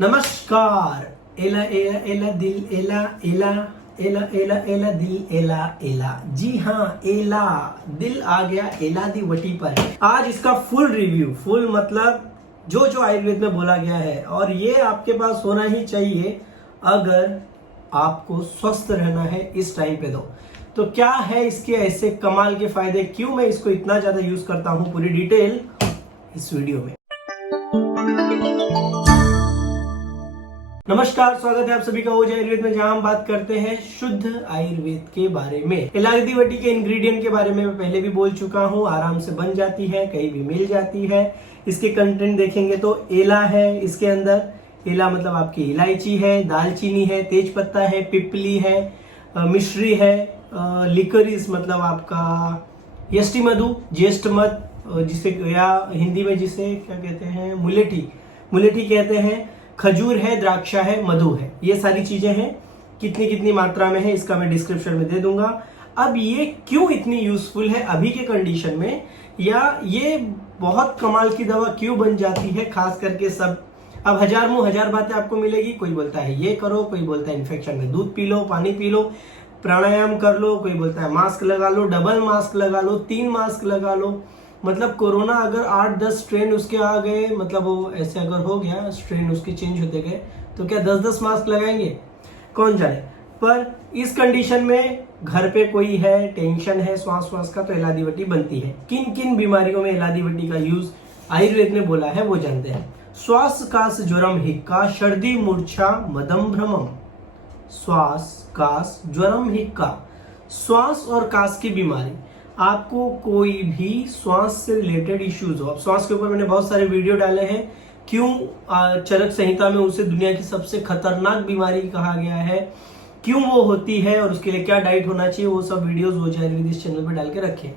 नमस्कार। एला एला एला दिल एला एला एला एला एला दिल एला एला। जी हाँ, एला दिल आ गया एलादी वटी पर। आज इसका फुल रिव्यू, फुल मतलब जो जो आयुर्वेद में बोला गया है, और ये आपके पास होना ही चाहिए अगर आपको स्वस्थ रहना है इस टाइम पे। तो क्या है इसके ऐसे कमाल के फायदे, क्यों मैं इसको इतना ज्यादा यूज करता हूं, पूरी डिटेल इस वीडियो में। नमस्कार, स्वागत है आप सभी का ओज आयुर्वेद में, जहां हम बात करते हैं शुद्ध आयुर्वेद के बारे में। एलादी वटी के इंग्रेडिएंट के बारे में मैं पहले भी बोल चुका हूं, आराम से बन जाती है, कहीं भी मिल जाती है। इसके कंटेंट देखेंगे तो एला है, इसके अंदर एला मतलब आपकी इलायची है, दालचीनी है, तेज पत्ता है, पिपली है, मिश्री है, लिकरिस मतलब आपका यष्टि मधु, ज्येष्ठ मध, जिसे या हिंदी में जिसे क्या कहते हैं, मुलेठी कहते हैं, खजूर है, द्राक्षा है, मधु है। ये सारी चीजें हैं। कितनी कितनी मात्रा में है इसका मैं डिस्क्रिप्शन में दे दूंगा। अब ये क्यों इतनी यूजफुल है अभी के कंडीशन में, या ये बहुत कमाल की दवा क्यों बन जाती है, खास करके सब अब हजार मुंह हजार बातें आपको मिलेगी। कोई बोलता है ये करो, कोई बोलता है इन्फेक्शन में दूध पी लो, पानी पी लो, प्राणायाम कर लो, कोई बोलता है मास्क लगा लो, डबल मास्क लगा लो, 3 मास्क लगा लो। मतलब कोरोना अगर 8-10 स्ट्रेन उसके आ गए, मतलब वो ऐसे अगर हो गया, स्ट्रेन उसके चेंज होते गए, तो क्या 10-10 मास्क लगाएंगे, कौन जाने। पर इस कंडीशन में घर पे कोई है, टेंशन है श्वास का, तो एलादी वटी बनती है। किन किन बीमारियों में एलादी वटी का यूज आयुर्वेद ने बोला है वो जानते हैं। श्वास कास ज्वरम हिक्का सर्दी मूर्छा मदम भ्रमम। श्वास कास ज्वरम हिक्का, श्वास और कास की बीमारी। आपको कोई भी श्वास से रिलेटेड इश्यूज हो, अब श्वास के ऊपर मैंने बहुत सारे वीडियो डाले हैं, क्यों चरक संहिता में उसे दुनिया की सबसे खतरनाक बीमारी कहा गया है, क्यों वो होती है और उसके लिए क्या डाइट होना चाहिए, वो सब वीडियोस वो आयुर्वेद इस चैनल पे डाल के रखे।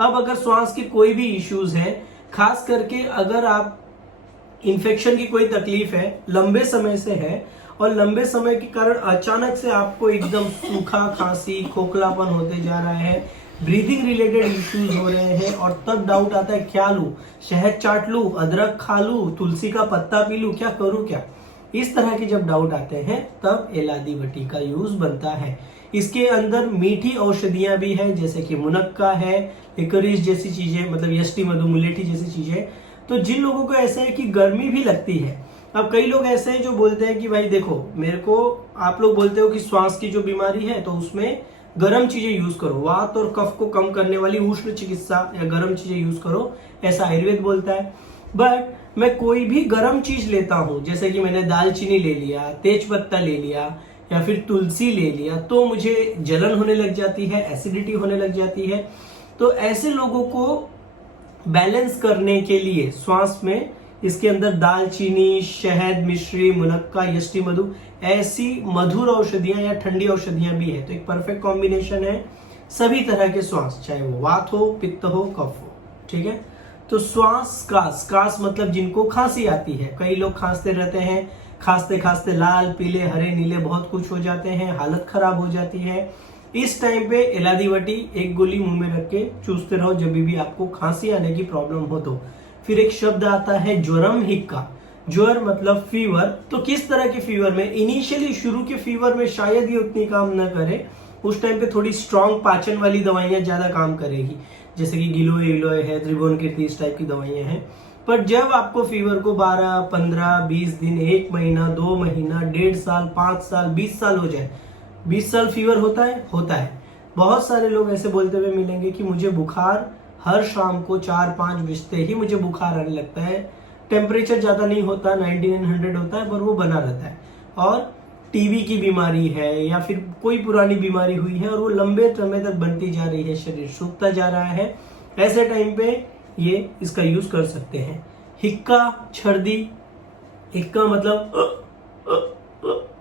अब अगर श्वास के कोई भी इश्यूज हैं, खास करके अगर आप इन्फेक्शन की कोई तकलीफ है, लंबे समय से है, और लंबे समय के कारण अचानक से आपको एकदम सूखा, खांसी, खोखलापन होते जा रहा है, ब्रीदिंग रिलेटेड इश्यूज हो रहे हैं, और तब डाउट आता है क्या लूं, शहद चाट लूं, अदरक खा लूं, तुलसी का पत्ता पी लूं, क्या करूं क्या। इस तरह के जब डाउट आते हैं तब एलादी वटी का यूज बनता है। इसके अंदर मीठी औषधियां भी है, जैसे कि मुनक्का है, लिकरिस जैसी चीजें, मतलब यष्टि मधु, मुलेठी जैसी चीजें। तो जिन लोगों को ऐसा है कि गर्मी भी लगती है, अब कई लोग ऐसे हैं जो बोलते हैं कि भाई देखो, मेरे को, आप लोग बोलते हो कि श्वास की जो बीमारी है तो उसमें गर्म चीजें यूज करो, वात और कफ को कम करने वाली उष्ण चिकित्सा या गर्म चीजें यूज करो, ऐसा आयुर्वेद बोलता है। बट मैं कोई भी गर्म चीज लेता हूं, जैसे कि मैंने दालचीनी ले लिया, तेज पत्ता ले लिया, या फिर तुलसी ले लिया, तो मुझे जलन होने लग जाती है, एसिडिटी होने लग जाती है। तो ऐसे लोगों को बैलेंस करने के लिए श्वास में इसके अंदर दालचीनी, शहद, मिश्री, मुनक्का, यष्टि मधु, ऐसी मधुर औषधियां या ठंडी औषधियां भी है। तो एक परफेक्ट कॉम्बिनेशन है सभी तरह के श्वास, चाहे वो वात हो, पित्त हो, कफ हो। ठीक है, तो श्वास कास मतलब जिनको खांसी आती है, कई लोग खांसते रहते हैं, खांसते खांसते लाल, पीले, हरे, नीले बहुत कुछ हो जाते हैं, हालत खराब हो जाती है। इस टाइम पे एलादी वटी एक गोली मुंह में रख के चूसते रहो जब भी आपको खांसी आने की प्रॉब्लम हो तो। फिर एक शब्द आता है ज्वरम हिक्का, ज्वर मतलब फीवर। तो किस तरह के फीवर में, इनिशियली शुरू के फीवर में शायद ये उतनी काम न करे, उस टाइम पे थोड़ी स्ट्रॉन्ग पाचन वाली दवाइयां ज्यादा काम करेगी, जैसे कि गिलोय है, त्रिभुवनकीर्ति, इस टाइप की दवाइयां हैं। पर जब आपको फीवर को 12, 15, 20 दिन, 1 महीना, 2 महीना, 1.5 साल, 5 साल, 20 साल हो जाए, 20 साल फीवर होता है। बहुत सारे लोग ऐसे बोलते हुए मिलेंगे कि मुझे बुखार हर शाम को 4-5 बजते ही मुझे बुखार आने लगता है, टेम्परेचर ज्यादा नहीं होता, 99-100 होता है, पर वो बना रहता है, और टीबी की बीमारी है या फिर कोई पुरानी बीमारी हुई है और वो लंबे समय तक बनती जा रही है, शरीर सूखता जा रहा है, ऐसे टाइम पे ये इसका यूज कर सकते हैं। हिक्का, छर्दी, हिक्का मतलब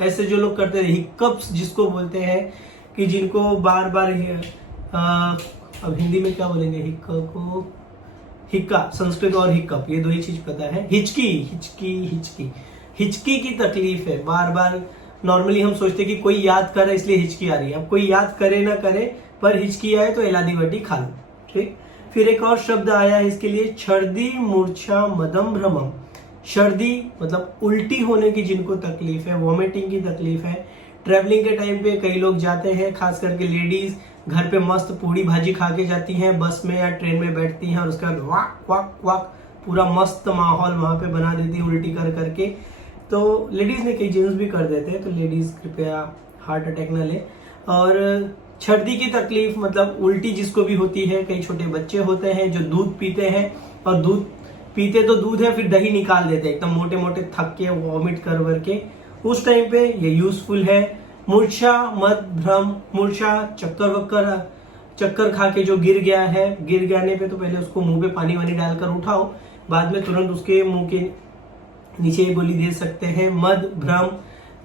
ऐसे जो लोग करते हैं, हिक्कप्स जिसको बोलते हैं, कि जिनको बार बार अब हिंदी में क्या बोलेंगे हिक्का को, हिक्का, संस्कृत और हिक्कप, ये 2 ही चीज पता है। हिचकी की तकलीफ है, बार बार। नॉर्मली हम सोचते कि कोई याद करे इसलिए हिचकी आ रही है, अब कोई याद करे ना करे पर हिचकी आए तो एलादी वटी खा लो। ठीक, फिर एक और शब्द आया है इसके लिए, छर्दी मूर्छा मदम भ्रमम। सर्दी मतलब उल्टी होने की जिनको तकलीफ है, वॉमिटिंग की तकलीफ है, ट्रैवलिंग के टाइम पे कई लोग जाते हैं, खास करके लेडीज घर पे मस्त पूड़ी भाजी खा के जाती हैं, बस में या ट्रेन में बैठती हैं और उसका वाक वाक वाक पूरा मस्त माहौल वहां पे बना देती है उल्टी कर करके। तो लेडीज ने कई जेंट्स भी कर देते हैं, तो लेडीज कृपया हार्ट अटैक ना ले। और सर्दी की तकलीफ मतलब उल्टी जिसको भी होती है, कई छोटे बच्चे होते हैं जो दूध पीते हैं और दूध पीते तो दूध है फिर दही निकाल देते हैं एकदम मोटे मोटे थक के वॉमिट कर करके, उस टाइम पे ये यूजफुल है। मूर्छा, मद भ्रम, मूर्छा चक्कर वक्कर, चक्कर खा के जो गिर गया है, गिर जाने पे तो पहले उसको मुंह पे पानी वानी डालकर उठाओ, बाद में तुरंत उसके मुंह के नीचे ये गोली दे सकते हैं। मद भ्रम,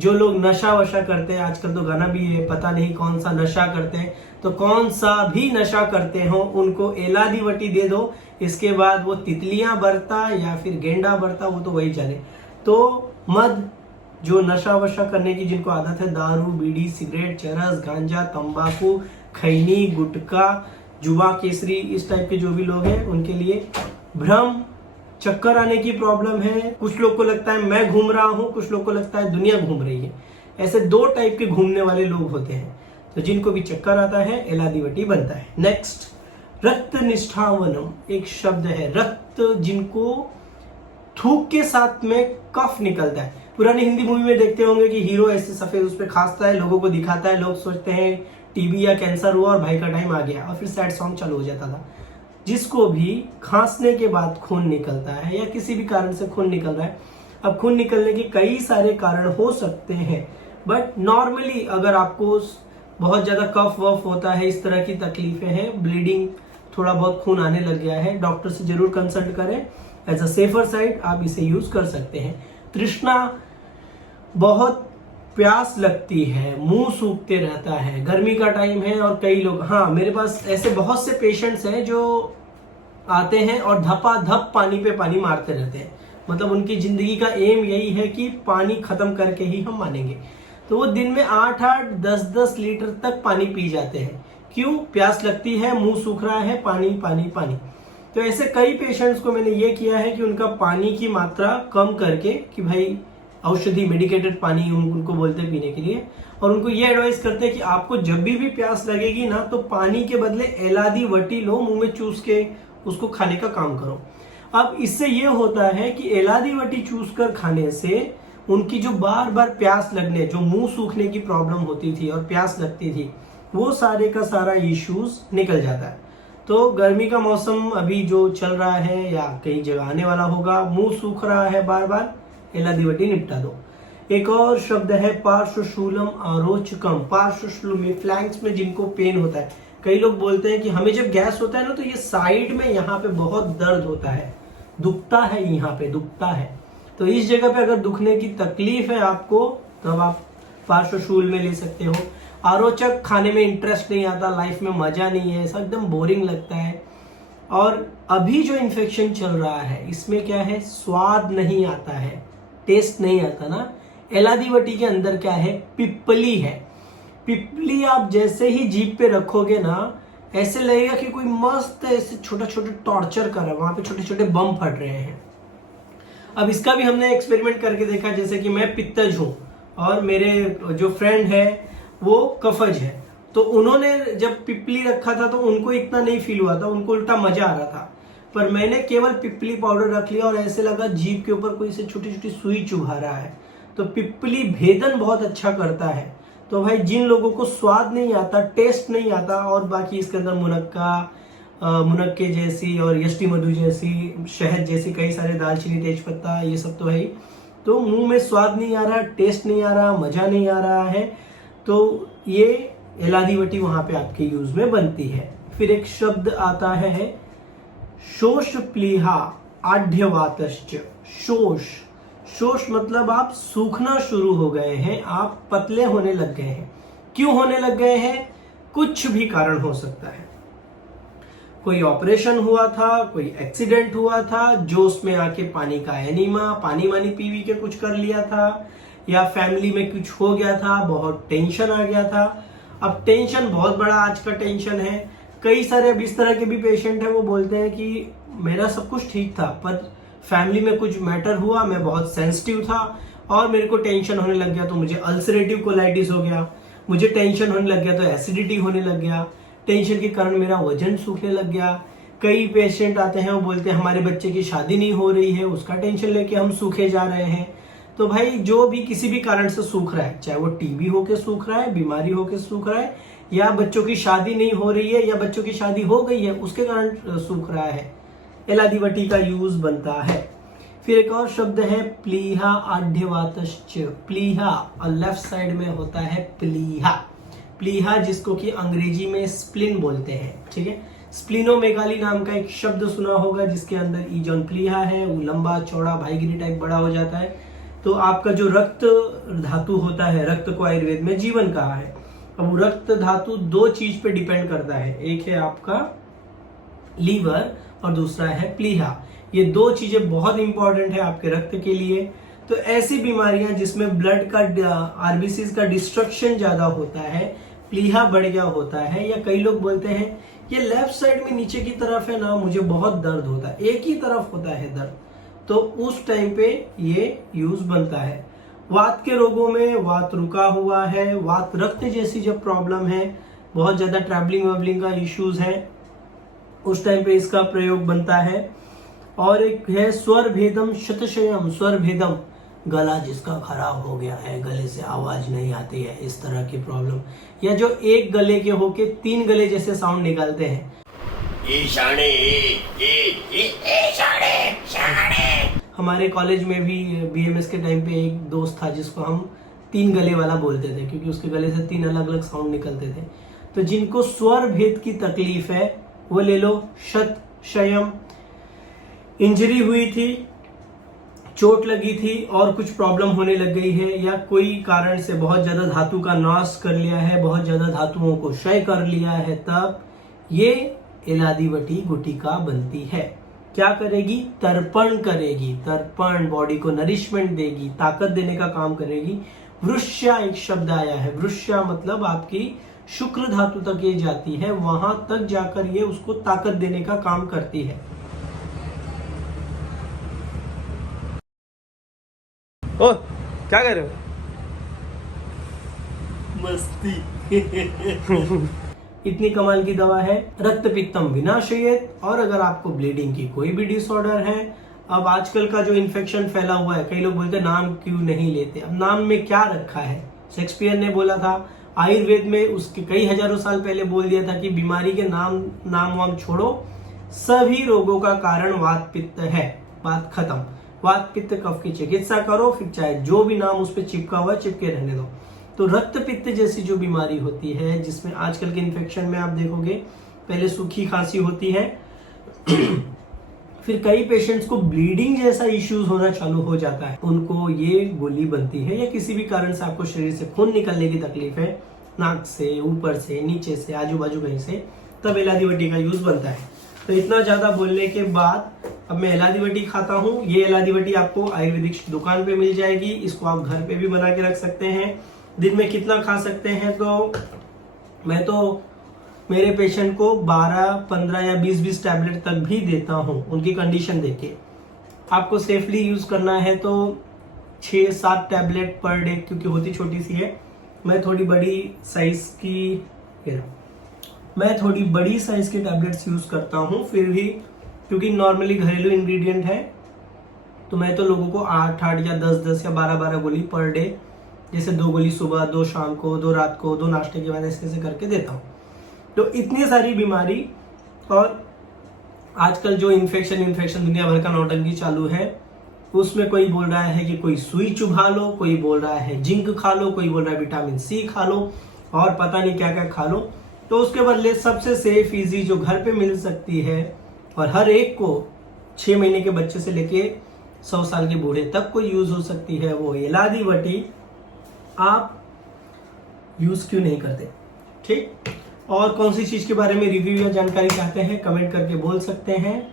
जो लोग नशा वशा करते हैं, आजकल तो गाना भी है, पता नहीं कौन सा नशा करते हैं, तो कौन सा भी नशा करते हो उनको एलादीवटी दे दो, इसके बाद वो तितलियां बरता या फिर गेंडा बरता वो तो वही जाने। तो मद, जो नशा वशा करने की जिनको आदत है, दारू बीड़ी सिगरेट चरस गांजा तंबाकू खैनी गुटखा जुआ केसरी इस टाइप के जो भी लोग हैं उनके लिए। भ्रम, चक्कर आने की प्रॉब्लम है, कुछ लोग को लगता है मैं घूम रहा हूं, कुछ लोग को लगता है दुनिया घूम रही है, ऐसे दो टाइप के घूमने वाले लोग होते हैं, तो जिनको भी चक्कर आता है एलादीवटी बनता है। नेक्स्ट, रक्त निष्ठावनम, एक शब्द है रक्त, जिनको थूक के साथ में कफ निकलता है। पुरानी हिंदी मूवी में देखते होंगे कि हीरो ऐसे सफेद उस पर खांसता है, लोगों को दिखाता है, लोग सोचते हैं टीबी या कैंसर हुआ और भाई का टाइम आ गया, और फिर सैड सॉन्ग चालू हो जाता था। जिसको भी खांसने के बाद खून निकलता है या किसी भी कारण से खून निकल रहा है, अब खून निकलने के कई सारे कारण हो सकते हैं, बट नॉर्मली अगर आपको बहुत ज्यादा कफ वफ होता है, इस तरह की तकलीफें हैं, ब्लीडिंग, थोड़ा बहुत खून आने लग गया है, डॉक्टर से जरूर कंसल्ट करें। एज अ सेफर साइड आप इसे यूज कर सकते हैं। तृष्णा, बहुत प्यास लगती है, मुंह सूखते रहता है, गर्मी का टाइम है और कई लोग, हाँ मेरे पास ऐसे बहुत से पेशेंट्स हैं जो आते हैं और धपाधप पानी पे पानी मारते रहते हैं, मतलब उनकी जिंदगी का एम यही है कि पानी खत्म करके ही हम मानेंगे, तो वो दिन में 8-8 10-10 लीटर तक पानी पी जाते हैं। क्यों? प्यास लगती है, मुंह सूख रहा है, पानी पानी पानी। तो ऐसे कई पेशेंट्स को मैंने ये किया है कि उनका पानी की मात्रा कम करके, कि भाई औषधि मेडिकेटेड पानी उनको बोलते हैं पीने के लिए, और उनको ये एडवाइस करते हैं कि आपको जब भी प्यास लगेगी ना, तो पानी के बदले एलादीवटी लो, मुंह में चूस के उसको खाने का काम करो। अब इससे ये होता है कि एलादीवटी चूस कर खाने से उनकी जो बार बार प्यास लगने, जो मुंह सूखने की प्रॉब्लम होती थी और प्यास लगती थी, वो सारे का सारा इश्यूज निकल जाता है। तो गर्मी का मौसम अभी जो चल रहा है या कई जगह आने वाला होगा, मुंह सूख रहा है बार बार, एलादीवटी निपटा दो। एक और शब्द है पार्श्वशूलम आरोचकम, पार्श्वशूल में फ्लैंक्स में जिनको पेन होता है, कई लोग बोलते हैं कि हमें जब गैस होता है ना, तो ये साइड में यहाँ पे बहुत दर्द होता है, दुखता है, यहाँ पे दुखता है, तो इस जगह पे अगर दुखने की तकलीफ है आपको, तब आप पार्श्वशूल में ले सकते हो। आरोचक, खाने में इंटरेस्ट नहीं आता, लाइफ में मजा नहीं है, ऐसा एकदम बोरिंग लगता है। और अभी जो इन्फेक्शन चल रहा है इसमें क्या है, स्वाद नहीं आता है, टेस्ट नहीं आता ना। एलादीवटी के अंदर क्या है, पिप्पली है, पिप्पली आप जैसे ही जीभ पे रखोगे ना, ऐसे लगेगा कि कोई मस्त ऐसे छोटा छोटा टॉर्चर कर रहा है, वहां पे छोटे छोटे बम फट रहे हैं। अब इसका भी हमने एक्सपेरिमेंट करके देखा, जैसे कि मैं पित्तज हूं और मेरे जो फ्रेंड है वो कफज है, तो उन्होंने जब पिप्पली रखा था तो उनको इतना नहीं फील हुआ था, उनको उल्टा मजा आ रहा था, पर मैंने केवल पिप्पली पाउडर रख लिया और ऐसे लगा जीभ के ऊपर कोई से छोटी छोटी सुई चुभा रहा है। तो पिप्पली भेदन बहुत अच्छा करता है। तो भाई जिन लोगों को स्वाद नहीं आता, टेस्ट नहीं आता, और बाकी इसके अंदर मुनक्के जैसी और यष्टि मधु जैसी, शहद जैसी कई सारे, दालचीनी तेजपत्ता, ये सब तो है ही, तो मुंह में स्वाद नहीं आ रहा, टेस्ट नहीं आ रहा, मजा नहीं आ रहा है, तो ये एलादीवटी वहां पे आपके यूज में बनती है। फिर एक शब्द आता है शोष प्लीहा आढ़्यवातश्च, शोष, शोष मतलब आप सूखना शुरू हो गए हैं, आप पतले होने लग गए हैं। क्यों होने लग गए हैं? कुछ भी कारण हो सकता है, कोई ऑपरेशन हुआ था, कोई एक्सीडेंट हुआ था, जोश में आके पानी का एनीमा, पानी वानी पी के कुछ कर लिया था, या फैमिली में कुछ हो गया था, बहुत टेंशन आ गया था। अब टेंशन बहुत बड़ा आज का टेंशन है। कई सारे अब इस तरह के भी पेशेंट है, वो बोलते हैं कि मेरा सब कुछ ठीक था, पर फैमिली में कुछ मैटर हुआ, मैं बहुत सेंसिटिव था और मेरे को टेंशन होने लग गया तो मुझे अल्सरेटिव कोलाइटिस हो गया, मुझे टेंशन होने लग गया तो एसिडिटी होने लग गया, टेंशन के कारण मेरा वजन सूखने लग गया। कई पेशेंट आते हैं वो बोलते हैं हमारे बच्चे की शादी नहीं हो रही है, उसका टेंशन लेके हम सूखे जा रहे हैं। तो भाई जो भी किसी भी कारण से सूख रहा है, चाहे वो टीबी होके सूख रहा है, बीमारी होके सूख रहा है, या बच्चों की शादी नहीं हो रही है, या बच्चों की शादी हो गई है उसके कारण सूख रहा है, एलादीवटी का यूज बनता है। फिर एक और शब्द है प्लीहा आढ्यवातश्च। प्लीहा और लेफ्ट साइड में होता है प्लीहा। प्लीहा जिसको कि अंग्रेजी में स्प्लिन बोलते हैं, ठीक है। स्प्लिनोमेगाली नाम का एक शब्द सुना होगा जिसके अंदर ईजन प्लीहा है, वो लंबा चौड़ा भाईगिरी टाइप बड़ा हो जाता है। तो आपका जो रक्त धातु होता है, रक्त को आयुर्वेद में जीवन कहा है। अब वो रक्त धातु दो चीज पे डिपेंड करता है, एक है आपका लीवर और दूसरा है प्लीहा। ये दो चीजें बहुत इंपॉर्टेंट है आपके रक्त के लिए। तो ऐसी बीमारियां जिसमें ब्लड का आरबीसीज का डिस्ट्रक्शन ज्यादा होता है, प्लीहा बढ़ गया होता है, या कई लोग बोलते हैं ये लेफ्ट साइड में नीचे की तरफ है ना, मुझे बहुत दर्द होता है, एक ही तरफ होता है दर्द, तो उस टाइम पे ये यूज बनता है। वात के रोगों में, वात रुका हुआ है, वात रक्त जैसी जब प्रॉब्लम है, बहुत ज्यादा ट्रैवलिंग वेवलिंग का इश्यूज है, उस टाइम पे इसका प्रयोग बनता है। और एक है स्वर भेदम शतशयम। स्वर भेदम, गला जिसका खराब हो गया है, गले से आवाज नहीं आती है, इस तरह की प्रॉब्लम, या जो एक गले के होके तीन गले जैसे साउंड निकालते हैं, हमारे कॉलेज में भी बीएमएस के टाइम पे एक दोस्त था जिसको हम तीन गले वाला बोलते थे, क्योंकि उसके गले से तीन अलग अलग साउंड निकलते थे। तो जिनको स्वर भेद की तकलीफ है वो ले लो शत शयम। इंजरी हुई थी, चोट लगी थी और कुछ प्रॉब्लम होने लग गई है, या कोई कारण से बहुत ज्यादा धातु का नाश कर लिया है, बहुत ज्यादा धातुओं को क्षय कर लिया है, तब ये एलादीवटी गुटिका बनती है। क्या करेगी? तर्पण करेगी। तर्पण बॉडी को नरिशमेंट देगी, ताकत देने का काम करेगी। वृष्या एक शब्द आया है, वृष्या मतलब आपकी शुक्र धातु तक ये जाती है, वहां तक जाकर ये उसको ताकत देने का काम करती है। ओ, क्या कर रहे हो? मस्ती। इतनी कमाल की दवा है। रक्त पित्तम विनाशयेत। और अगर आपको ब्लीडिंग की कोई भी डिसऑर्डर है, अब आजकल का जो इन्फेक्शन फैला हुआ है, कई लोग बोलते हैं नाम क्यों नहीं लेते। अब नाम में क्या रखा है? शेक्सपियर ने बोला था, आयुर्वेद में उसके कई हजारों साल पहले बोल दिया था कि बीमारी के नाम वाम छोड़ो, सभी रोगों का कारण वात पित्त है। बात खत्म। वात पित्त कफ की चिकित्सा करो, फिर चाहे जो भी नाम उस पर चिपका हुआ चिपके रहने दो। तो रक्त पित्त जैसी जो बीमारी होती है, जिसमें आजकल के इन्फेक्शन में आप देखोगे पहले सूखी खांसी होती है, फिर कई पेशेंट्स को ब्लीडिंग जैसा इश्यूज होना चालू हो जाता है, उनको ये गोली बनती है। या किसी भी कारण से आपको शरीर से खून निकलने की तकलीफ है, नाक से, ऊपर से, नीचे से, आजू बाजू कहीं से, तब एलादीवटी का यूज बनता है। तो इतना ज्यादा बोलने के बाद अब मैं एलादीवटी खाता हूँ। ये एलादीवटी आपको आयुर्वेदिक दुकान पे मिल जाएगी। इसको आप घर पे भी बना के रख सकते हैं। दिन में कितना खा सकते हैं? तो मैं तो मेरे पेशेंट को 12, 15 या 20 टैबलेट तक भी देता हूँ, उनकी कंडीशन देके। आपको सेफली यूज करना है तो 6-7 टैबलेट पर डे, क्योंकि होती छोटी सी है। मैं थोड़ी बड़ी साइज की टैबलेट्स यूज करता हूँ। फिर भी क्योंकि नॉर्मली घरेलू इंग्रेडिएंट है, तो मैं तो लोगों को 8 या 10 या 12 गोली पर डे, जैसे 2 गोली सुबह, 2 शाम को, 2 रात को, 2 नाश्ते के बाद ऐसे करके देता हूँ। तो इतनी सारी बीमारी, और आजकल जो इन्फेक्शन दुनिया भर का नौटंकी चालू है, उसमें कोई बोल रहा है कि कोई सुई चुभा लो, कोई बोल रहा है जिंक खा लो, कोई बोल रहा है विटामिन सी खा लो, और पता नहीं क्या क्या खा लो। तो उसके बदले सबसे सेफ इजी जो घर पे मिल सकती है और हर एक को 6 महीने के बच्चे से लेके 100 साल के बूढ़े तक को यूज हो सकती है, वो एलादीवटी। आप यूज क्यों नहीं करते? ठीक। और कौन सी चीज के बारे में रिव्यू या जानकारी चाहते हैं, कमेंट करके बोल सकते हैं,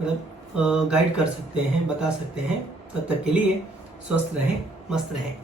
मतलब गाइड कर सकते हैं, बता सकते हैं। तब तक के लिए स्वस्थ रहें, मस्त रहें।